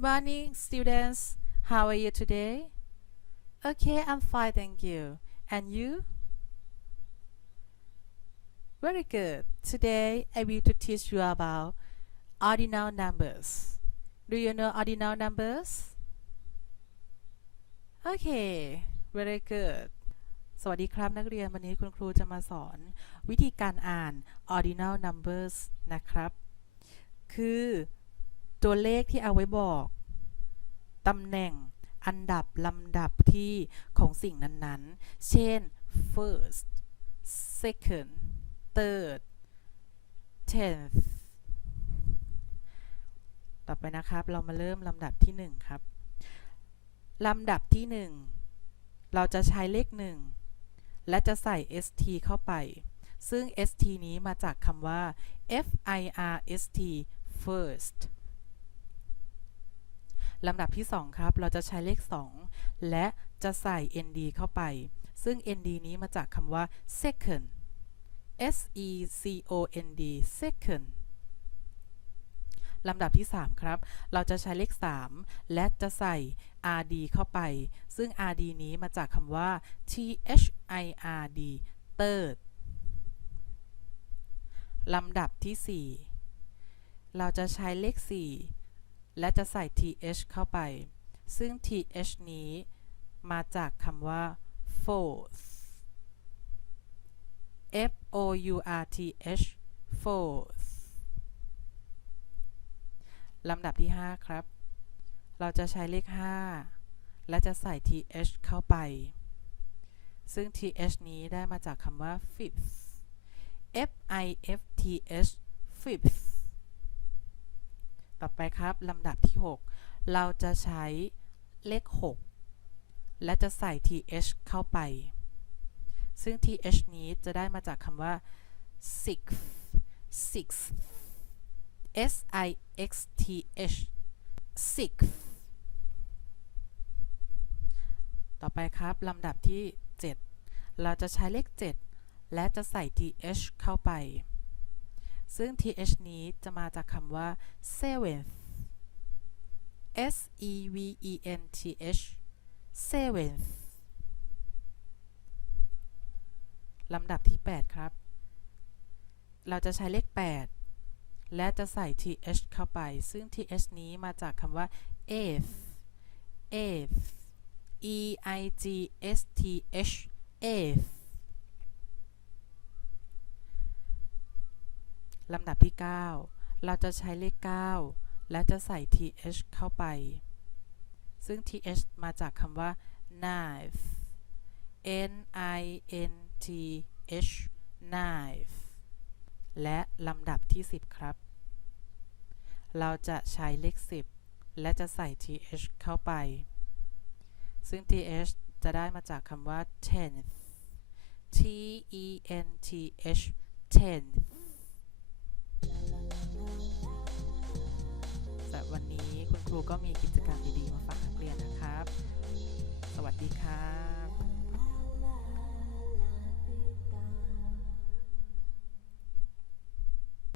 Good morning, students. How are you today? Okay, I'm fine, thank you. And you? Very good. Today, I will to teach you about ordinal numbers. Do you know ordinal numbers? Okay, very good. สวัสดีครับนักเรียน วันนี้คุณครูจะมาสอน วิธีการอ่าน ordinal numbers นะครับ คือตัวเลขที่เอาไว้บอก ตำแหน่งอันดับลำดับที่ของสิ่งนั้นๆ เช่น first second third tenth ต่อไปนะครับ เรามาเริ่มลำดับที่ 1 ครับ ลำดับที่ 1 เราจะใช้เลข 1 และจะใส่ st เข้าไป ซึ่ง st นี้มาจากคำว่า first first ลำดับที่ 2 ครับ เราจะใช้เลข 2 และจะใส่ nd เข้าไป ซึ่ง nd นี้มาจากคำว่า second s e c o n d second ลำดับที่ 3 ครับ เราจะใช้เลข 3 และจะใส่ rd เข้าไป ซึ่ง rd นี้มาจากคำว่า third third ลำดับที่ 4 เราจะใช้เลข 4 และจะใส่ th เข้าไป ซึ่ง th นี้มาจากคำว่า fourth f o u r t h fourth ลำดับที่ 5 ครับ เราจะใช้เลข 5 และจะใส่ th เข้าไป ซึ่ง th นี้ได้มาจากคำว่า fifth f i f t h fifth ต่อไปครับลำดับที่ 6 เราจะใช้เลข 6 และจะใส่ th เข้าไป ซึ่ง th นี้จะได้มาจากคำว่า six six s i x t h six ต่อไปครับลำดับที่ 7 เราจะใช้เลข 7 และจะใส่ th เข้าไป ซึ่ง th นี้จะมาจากคำว่า seventh s e v e n t h seventh ลำดับที่ 8 ครับ เราจะใช้เลข 8 และจะใส่ th เข้าไป ซึ่ง th นี้มาจากคำว่า eighth eighth e i g s t h eighth ลำดับที่ 9 เราจะใช้เลข 9 และจะใส่ th เข้าไป ซึ่ง th มาจากคำว่า knife n i n t h knife และลำดับที่ 10 ครับ เราจะใช้เลข 10 และจะใส่ th เข้าไป ซึ่ง th จะได้มาจากคำว่า tenth t e n t h tenth ก็มีกิจกรรมดีๆมาฝากนักเรียนนะครับ สวัสดีค่ะ